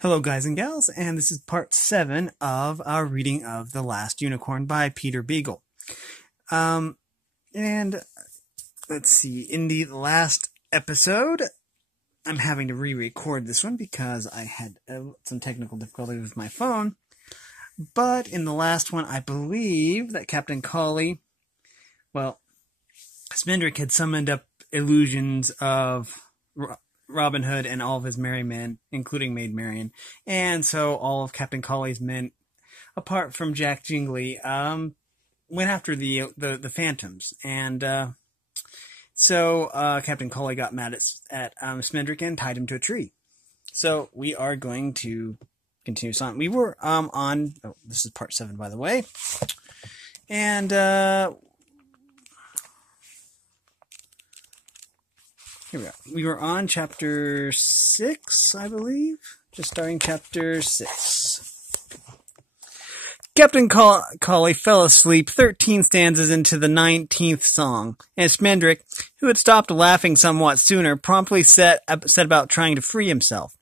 Hello guys and gals, and this is part 7 of our reading of The Last Unicorn by Peter Beagle. And let's see, in the last episode, I'm having to re-record this one because I had some technical difficulty with my phone. But in the last one, I believe that Captain Colley, Smendrick had summoned up illusions of Robin Hood and all of his merry men, including Maid Marian, and so all of Captain Colley's men, apart from Jack Jingley, went after the phantoms, and so Captain Colley got mad at Smendrick and tied him to a tree. So we are going to continue on. We were on. Oh, this is part 7, by the way, and here we go. We were on chapter 6, I believe. Just starting chapter 6. Captain Colley fell asleep 13 stanzas into the 19th song, and Smendrick, who had stopped laughing somewhat sooner, promptly set about trying to free himself.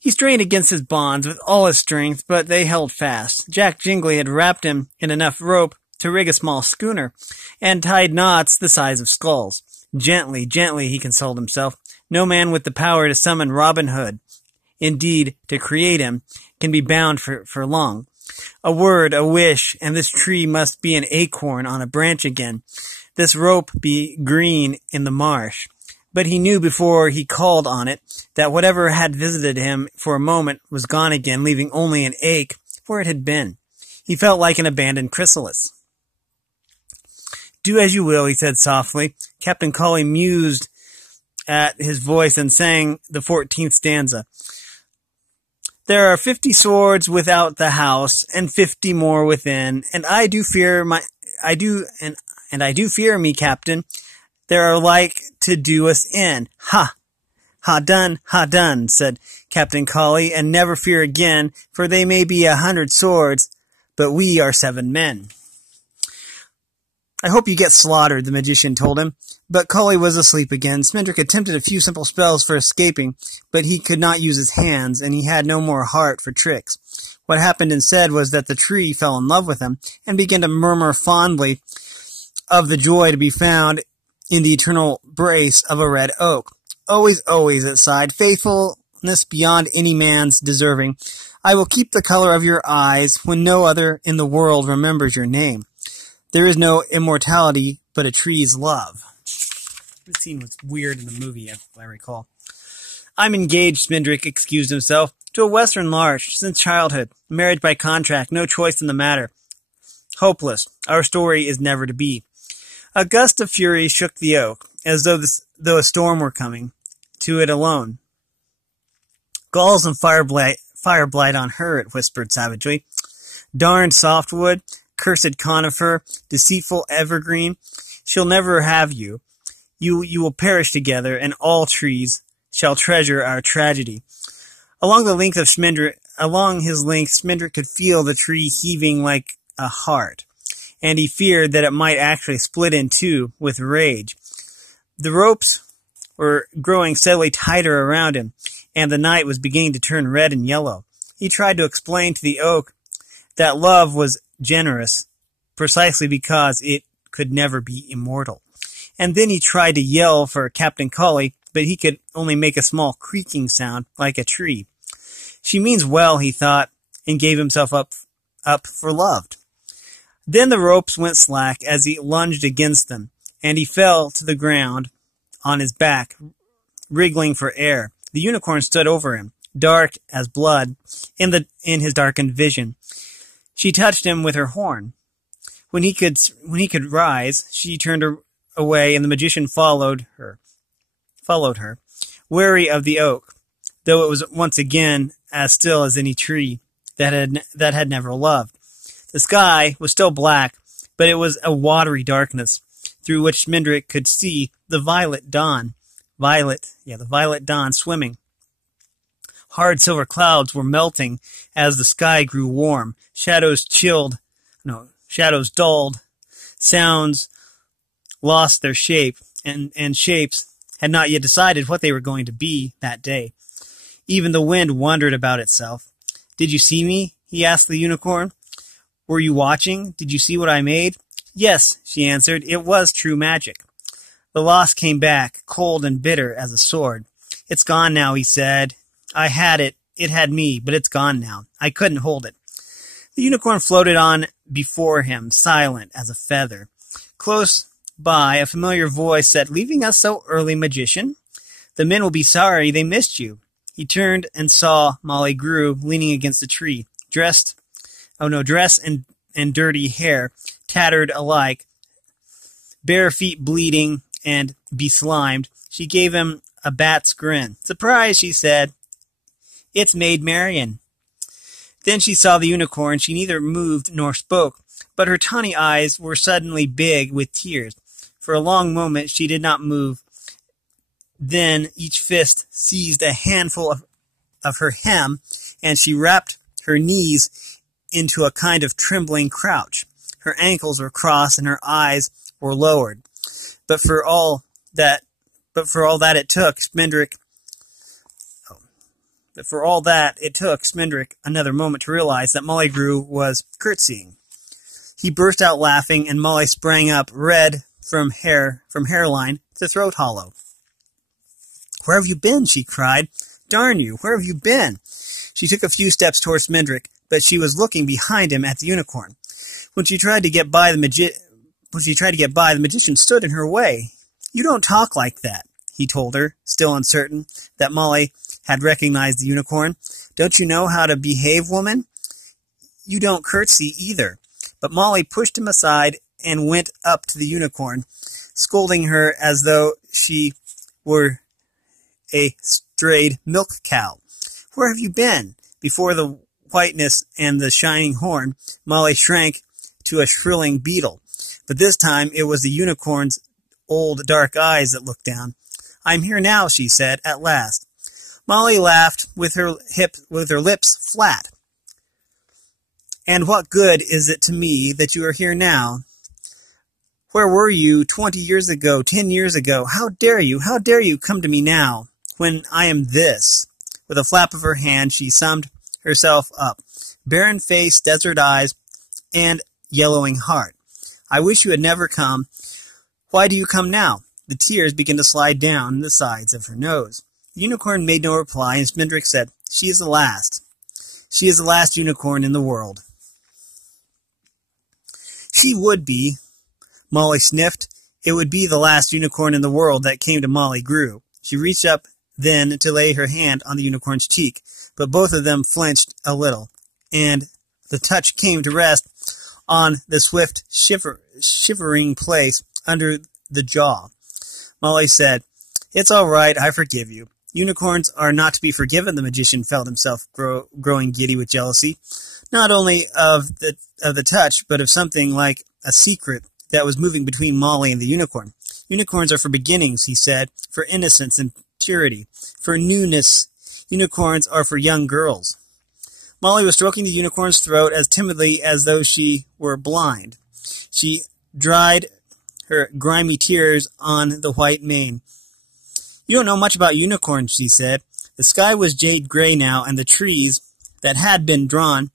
He strained against his bonds with all his strength, but they held fast. Jack Jingley had wrapped him in enough rope to rig a small schooner, and tied knots the size of skulls. Gently, gently, he consoled himself. No man with the power to summon Robin Hood, indeed, to create him, can be bound for long. A word, a wish, and this tree must be an acorn on a branch again. This rope be green in the marsh. But he knew before he called on it that whatever had visited him for a moment was gone again, leaving only an ache where it had been. He felt like an abandoned chrysalis. "Do as you will," he said softly. Captain Colley mused at his voice and sang the 14th stanza. "There are 50 swords without the house, and 50 more within, and I do fear me, Captain, there are like to do us in. Ha! Ha done, said Captain Colley, and never fear again, for they may be 100 swords, but we are 7 men. "I hope you get slaughtered," the magician told him. But Colley was asleep again. Smendrick attempted a few simple spells for escaping, but he could not use his hands, and he had no more heart for tricks. What happened instead was that the tree fell in love with him, and began to murmur fondly of the joy to be found in the eternal brace of a red oak. "Always, always," it sighed, "faithfulness beyond any man's deserving. I will keep the color of your eyes when no other in the world remembers your name. There is no immortality but a tree's love." This scene was weird in the movie, if I recall. "I'm engaged," Smendrick excused himself, "to a western larch since childhood. Marriage by contract, no choice in the matter. Hopeless. Our story is never to be." A gust of fury shook the oak, as though a storm were coming to it alone. "Galls and fire blight on her," it whispered savagely. "Darned softwood, cursed conifer, deceitful evergreen, she'll never have you. You will perish together, and all trees shall treasure our tragedy." Along his length, Smendrick could feel the tree heaving like a heart, and he feared that it might actually split in two with rage. The ropes were growing steadily tighter around him, and the night was beginning to turn red and yellow. He tried to explain to the oak that love was generous, precisely because it could never be immortal. And then he tried to yell for Captain Colley, but he could only make a small creaking sound, like a tree. "She means well," he thought, and gave himself up for loved. Then the ropes went slack as he lunged against them, and he fell to the ground on his back, wriggling for air. The unicorn stood over him, dark as blood, in his darkened vision. She touched him with her horn. When he could rise, she turned away, and the magician followed her, wary of the oak, though it was once again as still as any tree that had never loved. The sky was still black, but it was a watery darkness, through which Smendrick could see the violet dawn swimming. Hard silver clouds were melting as the sky grew warm. Shadows dulled. Sounds lost their shape, and shapes had not yet decided what they were going to be that day. Even the wind wondered about itself. "Did you see me?" he asked the unicorn. "Were you watching? Did you see what I made?" "Yes," she answered. "It was true magic." The loss came back, cold and bitter as a sword. "It's gone now," he said. "I had it. It had me, but it's gone now. I couldn't hold it." The unicorn floated on before him, silent as a feather. Close by, a familiar voice said, "Leaving us so early, magician? The men will be sorry they missed you." He turned and saw Molly Grew leaning against a tree, dress and dirty hair, tattered alike, bare feet bleeding and beslimed. She gave him a bat's grin. "Surprise," she said. "It's Maid Marian." Then she saw the unicorn. She neither moved nor spoke, but her tawny eyes were suddenly big with tears. For a long moment she did not move. Then each fist seized a handful of her hem, and she wrapped her knees into a kind of trembling crouch. Her ankles were crossed and her eyes were lowered. But for all that it took Smendrick another moment to realize that Molly Grew was curtsying. He burst out laughing, and Molly sprang up, red from hairline to throat hollow. "Where have you been?" she cried. "Darn you, where have you been?" She took a few steps towards Smendrick, but she was looking behind him at the unicorn. When she tried to get by, the magician stood in her way. "You don't talk like that," he told her, still uncertain that Molly had recognized the unicorn. "Don't you know how to behave, woman? You don't curtsy either." But Molly pushed him aside and went up to the unicorn, scolding her as though she were a strayed milk cow. "Where have you been?" Before the whiteness and the shining horn, Molly shrank to a shrilling beetle. But this time it was the unicorn's old dark eyes that looked down. "I'm here now," she said, "at last." Molly laughed with her lips flat. "And what good is it to me that you are here now? Where were you 20 years ago, 10 years ago? How dare you come to me now, when I am this?" With a flap of her hand, she summed herself up. "Barren face, desert eyes, and yellowing heart. I wish you had never come. Why do you come now?" The tears began to slide down the sides of her nose. The unicorn made no reply, and Smendrick said, "She is the last. She is the last unicorn in the world." "She would be," Molly sniffed. "It would be the last unicorn in the world that came to Molly Grew." She reached up then to lay her hand on the unicorn's cheek, but both of them flinched a little, and the touch came to rest on the swift shivering place under the jaw. Molly said, "It's all right, I forgive you." "Unicorns are not to be forgiven," the magician felt himself growing giddy with jealousy, not only of the touch, but of something like a secret that was moving between Molly and the unicorn. "Unicorns are for beginnings," he said, "for innocence and purity, for newness. Unicorns are for young girls." Molly was stroking the unicorn's throat as timidly as though she were blind. She dried her grimy tears on the white mane. "You don't know much about unicorns," she said. The sky was jade gray now, and the trees that had been drawn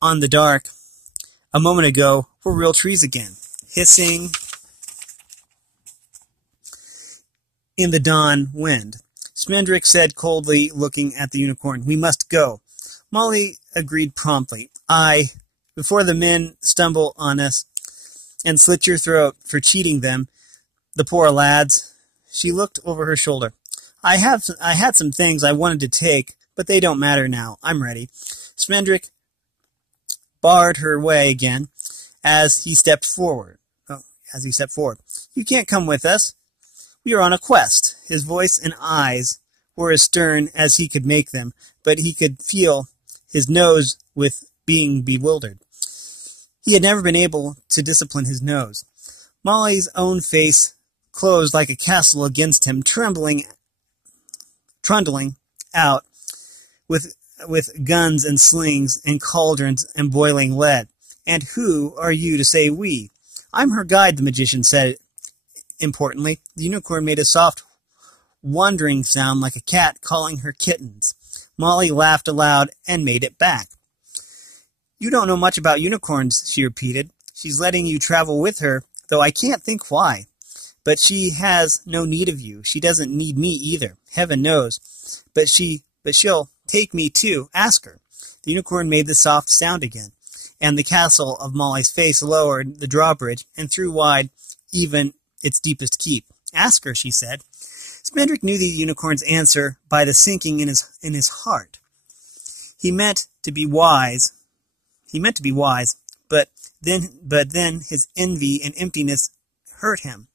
on the dark a moment ago were real trees again, hissing in the dawn wind. Smendrick said coldly, looking at the unicorn, "We must go." Molly agreed promptly. Before the men stumble on us and slit your throat for cheating them, the poor lads." She looked over her shoulder. I had some things I wanted to take, but they don't matter now. I'm ready." Smendrick barred her way again as he stepped forward. "You can't come with us. We are on a quest." His voice and eyes were as stern as he could make them, but he could feel his nose with being bewildered. He had never been able to discipline his nose. Molly's own face closed like a castle against him, trundling out with guns and slings and cauldrons and boiling lead. "And who are you to say we?" "I'm her guide," the magician said importantly. The unicorn made a soft wondering sound like a cat calling her kittens. Molly laughed aloud and made it back. "You don't know much about unicorns," she repeated. "She's letting you travel with her, though I can't think why. But she has no need of you. She doesn't need me either. Heaven knows. But she'll take me too. Ask her." The unicorn made the soft sound again, and the castle of Molly's face lowered the drawbridge and threw wide even its deepest keep. "Ask her," she said. Smendrick knew the unicorn's answer by the sinking in his heart. He meant to be wise, but then his envy and emptiness hurt him,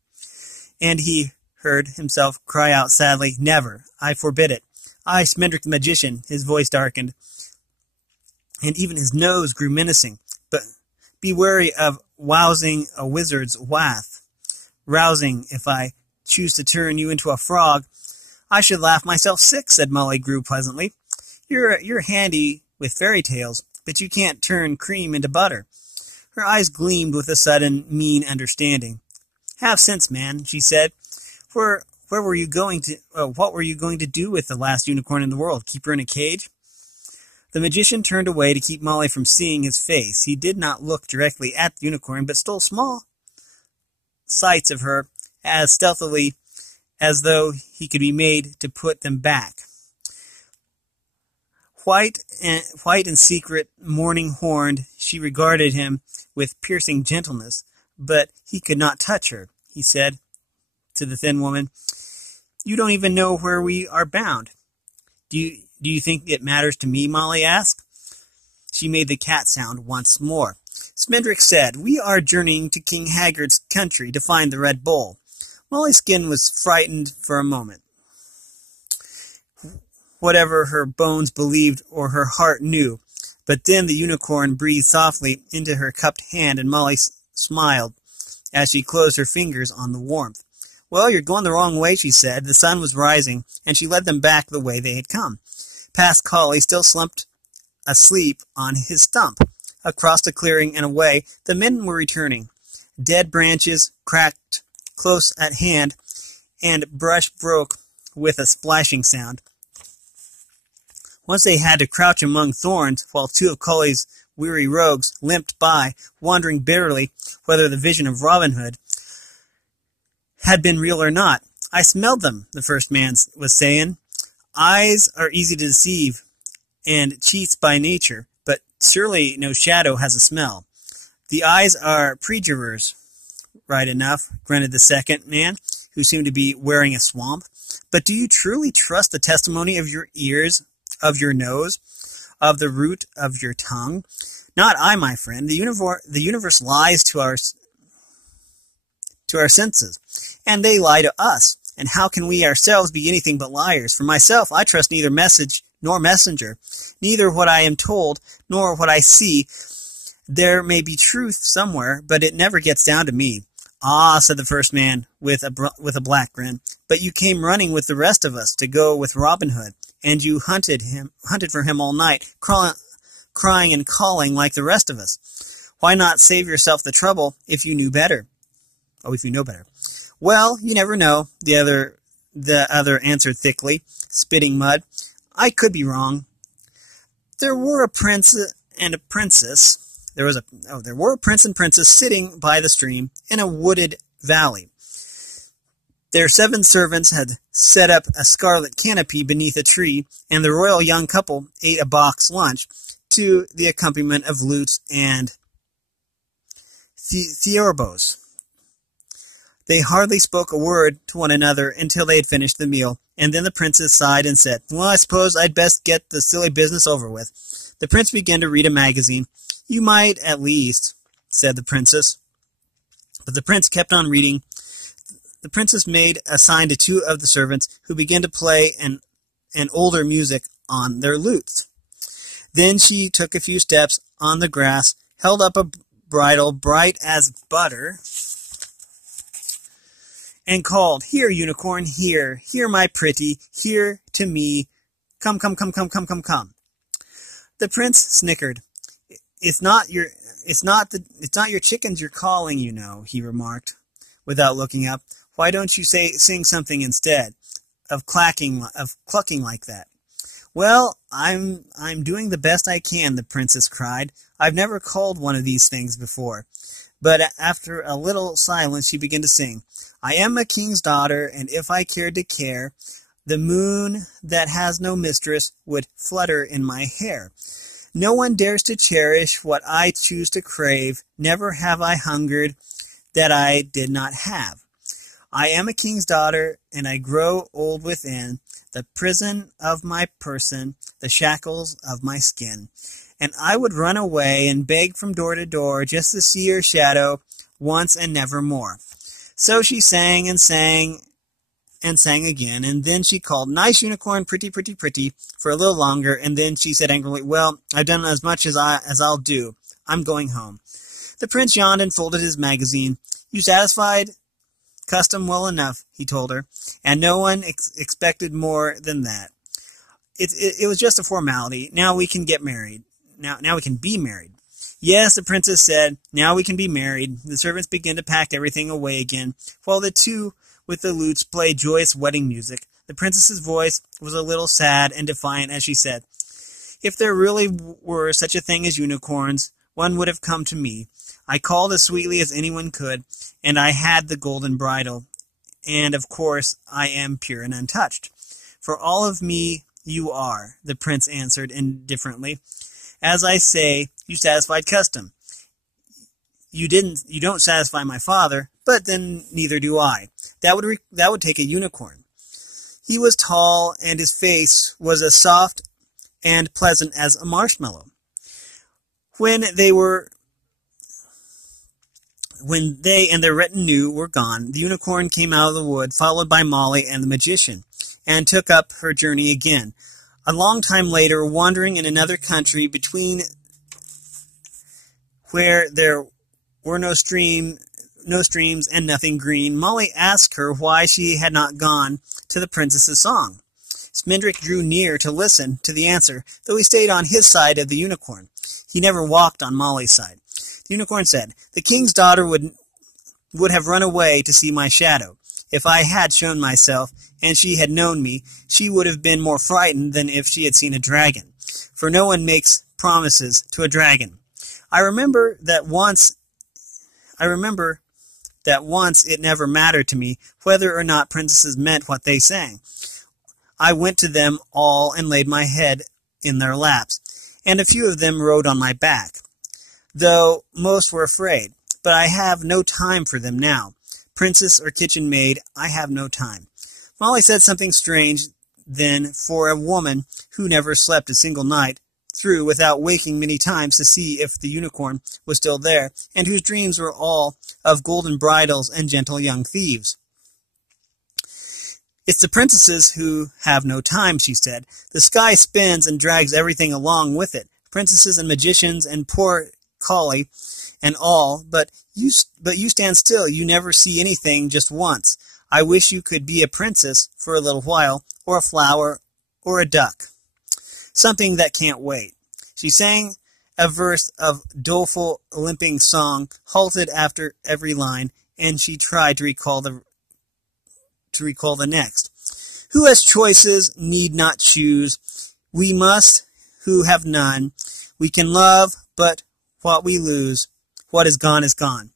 and he heard himself cry out sadly, "Never! I forbid it! I, Smendrick the magician," his voice darkened, and even his nose grew menacing. "But be wary of rousing a wizard's wrath. Rousing, if I choose to turn you into a frog." "I should laugh myself sick," said Molly Grew pleasantly. You're handy with fairy tales, but you can't turn cream into butter." Her eyes gleamed with a sudden, mean understanding. "Have sense, man," she said. What were you going to do with the last unicorn in the world? Keep her in a cage?" The magician turned away to keep Molly from seeing his face. He did not look directly at the unicorn, but stole small sights of her as stealthily as though he could be made to put them back. White and secret, mourning-horned, she regarded him with piercing gentleness, but he could not touch her. He said to the thin woman, "You don't even know where we are bound." Do you think it matters to me?" Molly asked. She made the cat sound once more. Smendrick said, "We are journeying to King Haggard's country to find the Red Bull." Molly's skin was frightened for a moment. Whatever her bones believed or her heart knew. But then the unicorn breathed softly into her cupped hand, and Molly smiled as she closed her fingers on the warmth. "Well, you're going the wrong way," she said. The sun was rising, and she led them back the way they had come, past Collie, still slumped asleep on his stump. Across the clearing and away, the men were returning. Dead branches cracked close at hand, and brush broke with a splashing sound. Once they had to crouch among thorns, while two of Collie's weary rogues limped by, wondering bitterly whether the vision of Robin Hood had been real or not. "I smelled them," the first man was saying. "Eyes are easy to deceive, and cheats by nature, but surely no shadow has a smell." "The eyes are prejurors, right enough," grunted the second man, who seemed to be wearing a swamp. "But do you truly trust the testimony of your ears, of your nose, of the root of your tongue?" "Not I, my friend. The universe lies to our senses, and they lie to us. And how can we ourselves be anything but liars? For myself, I trust neither message nor messenger, neither what I am told nor what I see. There may be truth somewhere, but it never gets down to me." "Ah," said the first man with a black grin, "but you came running with the rest of us to go with Robin Hood, and you hunted for him all night, crying and calling like the rest of us. Why not save yourself the trouble if you know better?" "Well, you never know," the other answered thickly, spitting mud. "I could be wrong. There were a prince and princess sitting by the stream in a wooded valley. Their 7 servants had set up a scarlet canopy beneath a tree, and the royal young couple ate a box lunch to the accompaniment of lutes and theorbos. They hardly spoke a word to one another until they had finished the meal, and then the princess sighed and said, "Well, I suppose I'd best get the silly business over with." The prince began to read a magazine. "You might, at least," said the princess. But the prince kept on reading. The princess made a sign to 2 of the servants, who began to play an older music on their lutes. Then she took a few steps on the grass, held up a bridle bright as butter, and called, "Here, unicorn, here, here, my pretty, here to me, come, come, come, come, come, come, come." The prince snickered. It's not your chickens you're calling, you know," he remarked, without looking up. "Why don't you sing something instead?" of clucking like that. Well, I'm doing the best I can, the princess cried. I've never called one of these things before. But after a little silence, she began to sing. I am a king's daughter, and if I cared to care, the moon that has no mistress would flutter in my hair. No one dares to cherish what I choose to crave. Never have I hungered that I did not have. I am a king's daughter, and I grow old within the prison of my person, the shackles of my skin. And I would run away and beg from door to door just to see your shadow once and never more. So she sang and sang and sang again, and then she called, Nice unicorn, pretty, pretty, pretty, for a little longer, and then she said angrily, Well, I've done as much as I'll do. I'm going home. The prince yawned and folded his magazine. You satisfied? Custom well enough, he told her, and no one expected more than that. It was just a formality. Now we can get married. Now we can be married. Yes, the princess said, now we can be married. The servants began to pack everything away again, while the two with the lutes played joyous wedding music. The princess's voice was a little sad and defiant as she said, If there really were such a thing as unicorns, one would have come to me. I called as sweetly as anyone could, and I had the golden bridle, and of course I am pure and untouched. For all of me you are, the prince answered indifferently. As I say, you satisfied custom. You don't satisfy my father, but then neither do I. That would take a unicorn. He was tall, and his face was as soft and pleasant as a marshmallow. When they and their retinue were gone, the unicorn came out of the wood, followed by Molly and the magician, and took up her journey again. A long time later, wandering in another country between where there were no streams and nothing green, Molly asked her why she had not gone to the princess's song. Smindrick drew near to listen to the answer, though he stayed on his side of the unicorn. He never walked on Molly's side. The unicorn said, The king's daughter would have run away to see my shadow. If I had shown myself, and she had known me, she would have been more frightened than if she had seen a dragon. For no one makes promises to a dragon. I remember that once it never mattered to me whether or not princesses meant what they sang. I went to them all and laid my head in their laps, and a few of them rode on my back, though most were afraid. But I have no time for them now. Princess or kitchen maid, I have no time. Molly said something strange then for a woman who never slept a single night through without waking many times to see if the unicorn was still there, and whose dreams were all of golden bridles and gentle young thieves. It's the princesses who have no time, she said. The sky spins and drags everything along with it. Princesses and magicians and poor collie and all, but you stand still. You never see anything just once. I wish you could be a princess for a little while, or a flower, or a duck. Something that can't wait. She sang a verse of doleful, limping song, halted after every line, and she tried to recall the next. Who has choices need not choose. We must who have none. We can love, but what we lose, what is gone is gone.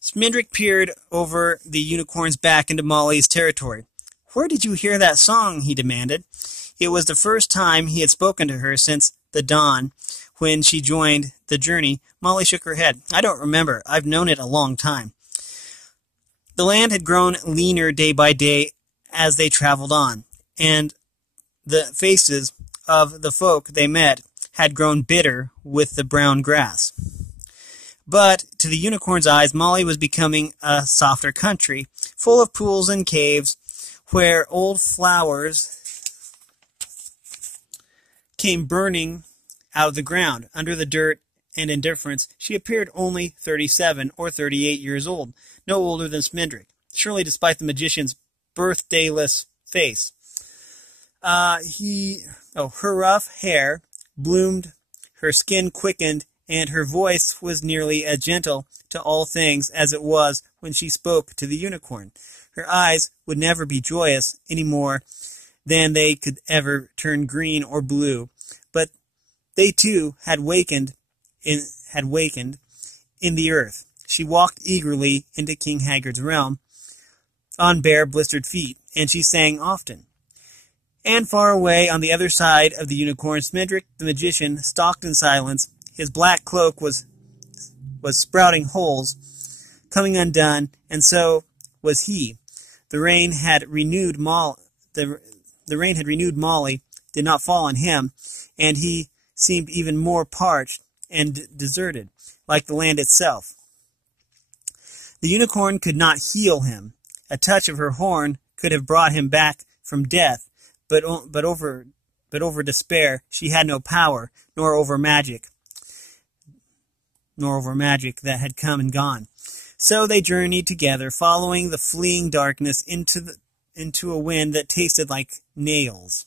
Smindrick peered over the unicorn's back into Molly's territory. Where did you hear that song? He demanded. It was the first time he had spoken to her since the dawn when she joined the journey. Molly shook her head. I don't remember. I've known it a long time. The land had grown leaner day by day as they traveled on, and the faces of the folk they met had grown bitter with the brown grass. But to the unicorn's eyes, Molly was becoming a softer country, full of pools and caves, where old flowers came burning out of the ground. Under the dirt and indifference, she appeared only 37 or 38 years old, no older than Smindrick, surely despite the magician's birthdayless face. Her rough hair bloomed, her skin quickened, and her voice was nearly as gentle to all things as it was when she spoke to the unicorn. Her eyes would never be joyous any more than they could ever turn green or blue, but they too had wakened in the earth. She walked eagerly into King Haggard's realm on bare, blistered feet, and she sang often. And far away on the other side of the unicorn, Smendrick the magician stalked in silence. His black cloak was sprouting holes, coming undone, and so was he. The rain had renewed Molly, did not fall on him, and he seemed even more parched and deserted, like the land itself. The unicorn could not heal him. A touch of her horn could have brought him back from death, but over despair she had no power, nor over magic that had come and gone. So they journeyed together, following the fleeing darkness into a wind that tasted like nails.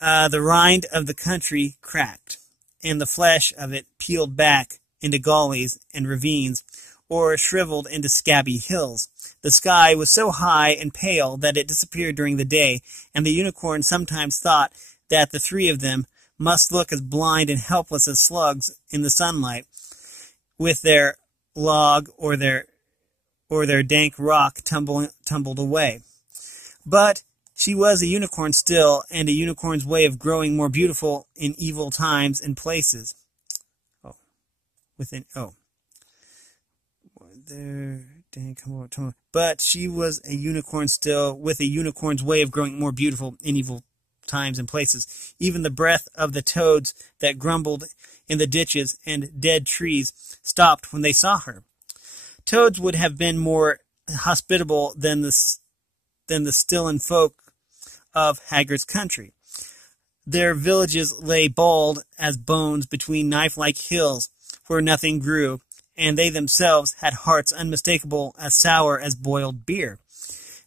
The rind of the country cracked, and the flesh of it peeled back into gullies and ravines, or shriveled into scabby hills. The sky was so high and pale that it disappeared during the day, and the unicorn sometimes thought that the three of them must look as blind and helpless as slugs in the sunlight, with their log or their dank rock tumbled away. But she was a unicorn still, and a unicorn's way of growing more beautiful in evil times and places. But she was a unicorn still, with a unicorn's way of growing more beautiful in evil times and places. Even the breath of the toads that grumbled in the ditches and dead trees stopped when they saw her. Toads would have been more hospitable than the Stillen folk of Haggard's country. Their villages lay bald as bones between knife-like hills where nothing grew, and they themselves had hearts unmistakable as sour as boiled beer.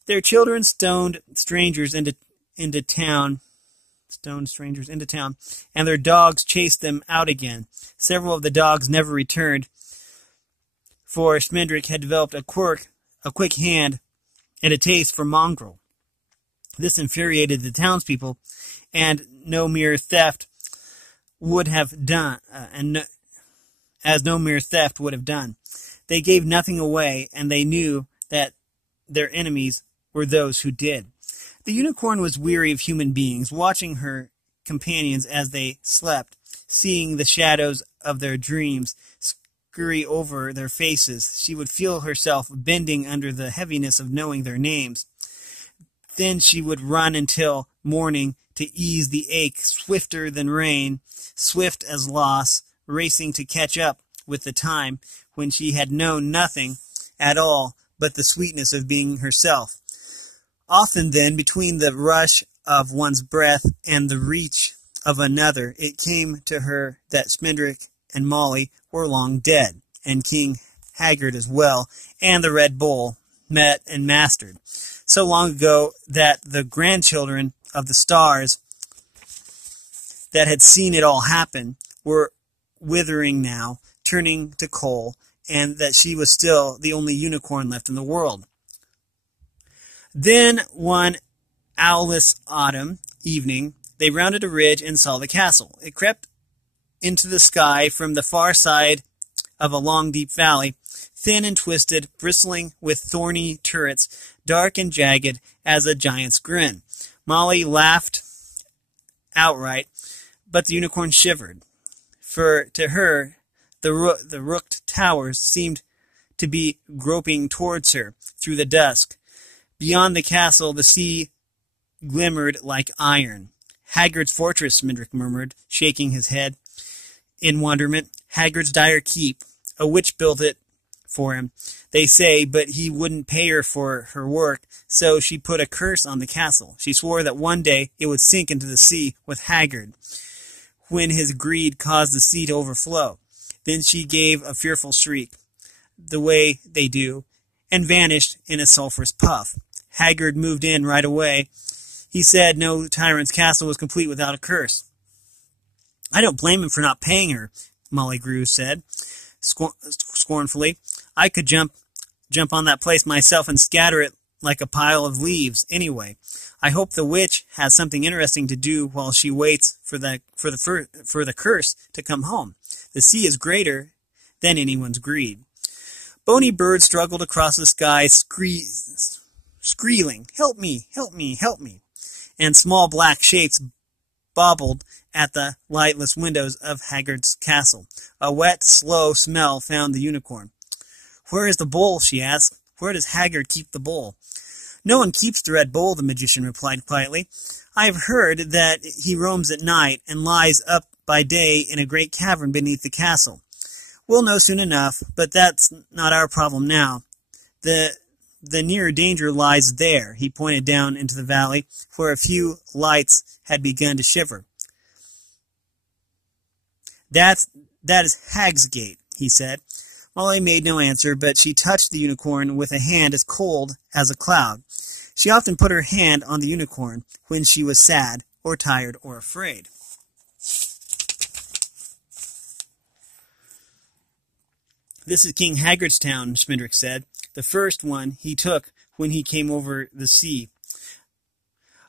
Their children stoned strangers into town, and their dogs chased them out again. Several of the dogs never returned, for Smendrick had developed a quick hand, and a taste for mongrel. This infuriated the townspeople, and no mere theft would have done. They gave nothing away, and they knew that their enemies were those who did. The unicorn was weary of human beings, watching her companions as they slept, seeing the shadows of their dreams scurry over their faces. She would feel herself bending under the heaviness of knowing their names. Then she would run until morning to ease the ache, swifter than rain, swift as loss, racing to catch up with the time when she had known nothing at all but the sweetness of being herself. Often then, between the rush of one's breath and the reach of another, it came to her that Smendrick and Molly were long dead, and King Haggard as well, and the Red Bull met and mastered. So long ago that the grandchildren of the stars that had seen it all happen were withering now, turning to coal, and that she was still the only unicorn left in the world. Then, one owlless autumn evening, they rounded a ridge and saw the castle. It crept into the sky from the far side of a long, deep valley, thin and twisted, bristling with thorny turrets, dark and jagged as a giant's grin. Molly laughed outright, but the unicorn shivered, for to her the rooked towers seemed to be groping towards her through the dusk. Beyond the castle, the sea glimmered like iron. Haggard's fortress, Smendrick murmured, shaking his head in wonderment. Haggard's dire keep. A witch built it for him, they say, but he wouldn't pay her for her work, so she put a curse on the castle. She swore that one day it would sink into the sea with Haggard, when his greed caused the sea to overflow. Then she gave a fearful shriek, the way they do, and vanished in a sulphurous puff. Haggard moved in right away. He said no tyrant's castle was complete without a curse. I don't blame him for not paying her, Molly Grew said scornfully. I could jump on that place myself and scatter it like a pile of leaves anyway. I hope the witch has something interesting to do while she waits for the curse to come home. The sea is greater than anyone's greed. Bony birds struggled across the sky, squealing, "Help me, help me, help me," and small black shapes bobbled at the lightless windows of Haggard's castle. A wet, slow smell found the unicorn. "Where is the bowl?" she asked. "Where does Haggard keep the bowl?" "No one keeps the red bowl," the magician replied quietly. "I have heard that he roams at night and lies up by day in a great cavern beneath the castle. We'll know soon enough, but that's not our problem now. The nearer danger lies there." He pointed down into the valley, where a few lights had begun to shiver. That is Hag's Gate," he said. Molly made no answer, but she touched the unicorn with a hand as cold as a cloud. She often put her hand on the unicorn when she was sad or tired or afraid. "This is King Haggard's town," Schmidrick said. "The first one he took when he came over the sea.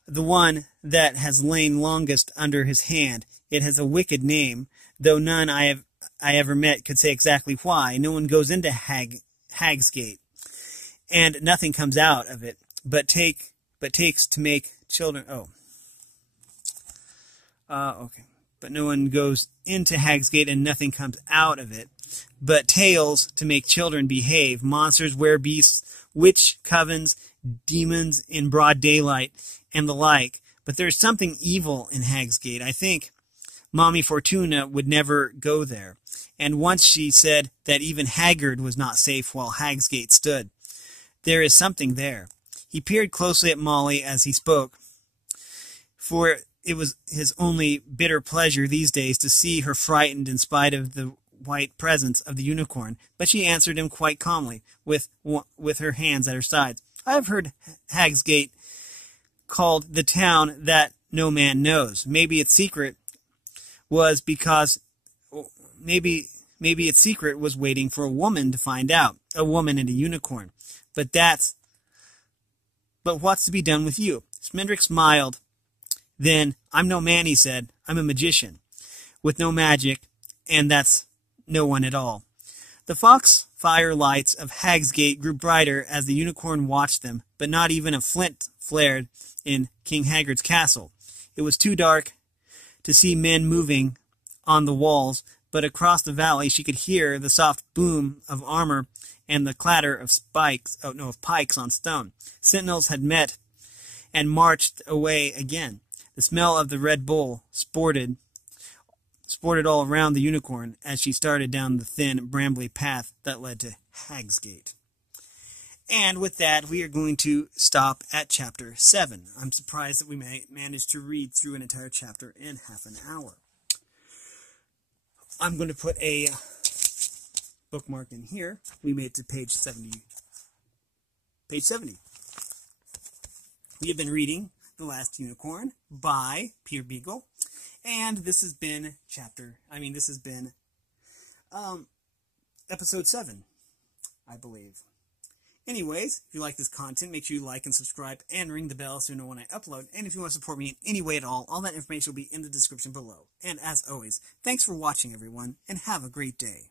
The one that has lain longest under his hand. It has a wicked name, though none I ever met could say exactly why. No one goes into Hag's Gate, and nothing comes out of it, but takes to make children." Okay. "But no one goes into Hag's Gate, and nothing comes out of it, but tales to make children behave. Monsters, werbeasts, witch covens, demons in broad daylight, and the like. But there's something evil in Hag's Gate. I think Mommy Fortuna would never go there. And once she said that even Haggard was not safe while Hag's Gate stood. There is something there." He peered closely at Molly as he spoke, for it was his only bitter pleasure these days to see her frightened in spite of the white presence of the unicorn. But she answered him quite calmly, with her hands at her sides. "I have heard Hag's Gate called the town that no man knows. Maybe its secret was waiting for a woman to find out. A woman and a unicorn. But what's to be done with you?" Schmidrick smiled. "Then, I'm no man," he said. "I'm a magician, with no magic, and that's no one at all." The foxfire lights of Hag's Gate grew brighter as the unicorn watched them, but not even a flint flared in King Haggard's castle. It was too dark to see men moving on the walls, but across the valley she could hear the soft boom of armor and the clatter of pikes on stone. Sentinels had met and marched away again. The smell of the red bull sported all around the unicorn as she started down the thin, brambly path that led to Hag's Gate. And with that, we are going to stop at chapter 7. I'm surprised that we managed to read through an entire chapter in half an hour. I'm going to put a bookmark in here. We made it to page 70. Page 70. We have been reading The Last Unicorn by Peter Beagle. And this has been episode 7, I believe. Anyways, if you like this content, make sure you like and subscribe and ring the bell so you know when I upload. And if you want to support me in any way at all that information will be in the description below. And as always, thanks for watching, everyone, and have a great day.